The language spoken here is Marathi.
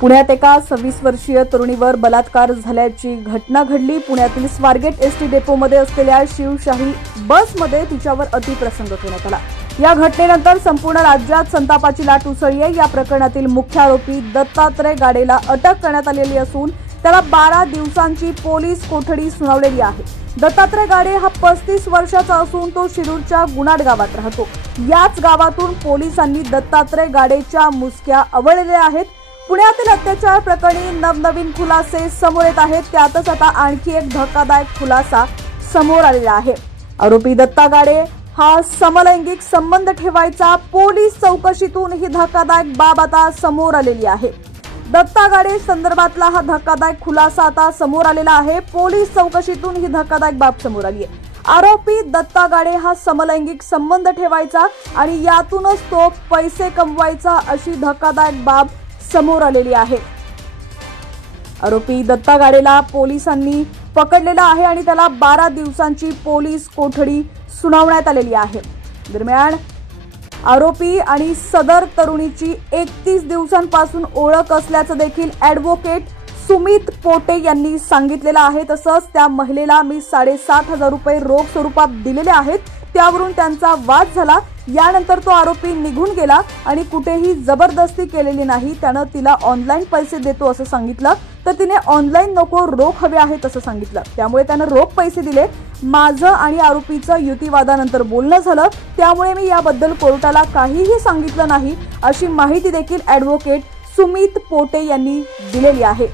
पुण्यात एका 26 वर्षीय तरुणीवर बलात्कार झाल्याची घटना घडली। पुण्यातील स्वारगेट एसटी डेपोमध्ये असलेल्या शिवशाही बसमध्ये तिच्यावर अतिप्रसंग करण्यात आला। या घटनेनंतर संपूर्ण राज्यात संतापाची लाट उसळली आहे। या प्रकरणातील मुख्य आरोपी दत्तात्रय गाडेला अटक करण्यात आलेली असून त्याला 12 दिवसांची पोलीस कोठडी सुनावलेली आहे। दत्तात्रय गाडे हा 35 वर्षाचा असून तो शिरूरच्या गुणाड गावात राहतो। याच गावातून पोलिसांनी दत्तात्रय गाडेच्या मुसक्या आवळलेल्या आहेत। पुण्यातील अत्याचार प्रकरणी नवनवीन खुलासे समोर येत आहेत। त्यातच आता आणखी एक धक्कादायक खुलासा समोर आलेला आहे। आरोपी दत्ता गाडे हा समलैंगिक संबंध ठेवायचा। पोलीस चौकशीतून ही धक्कादायक बाब आता समोर आलेली आहे। दत्ता गाडे संदर्भातला हा धक्कादायक खुलासा आता समोर आलेला आहे। पोलीस चौकशीतून ही धक्कादायक बाब समोर आली आहे। आरोपी दत्ता गाडे हा समलैंगिक संबंध ठेवायचा आणि यातूनच तो पैसे कमवायचा अशी धक्कादायक बाब समोर आलेली आहे। आरोपी दत्ता गाडेला पोलिसांनी पकडलेला आहे आणि त्याला 12 दिवसांची पोलीस कोठडी सुनावण्यात आलेली आहे। दरम्यान आरोपी आणि सदर तरुणीची 31 दिवसांपासून ओळख असल्याचं देखील ॲडव्होकेट सुमित पोटे यांनी सांगितलेलं आहे। तसंच त्या महिलेला मी 7,500 रुपये रोख स्वरूपात दिलेले आहेत। त्यावरून त्यांचा वाद झाला। यानंतर तो आरोपी निघून गेला आणि कुठेही जबरदस्ती केलेली नाही। त्यानं तिला ऑनलाईन पैसे देतो असं सांगितलं, तर तिने ऑनलाईन नको रोख हवे आहेत असं सांगितलं। त्यामुळे त्यानं रोख पैसे दिले। माझं आणि आरोपीचं युतिवादानंतर बोलणं झालं, त्यामुळे मी याबद्दल कोर्टाला काहीही सांगितलं नाही अशी माहिती देखील ॲडव्होकेट सुमित पोटे यांनी दिलेली आहे।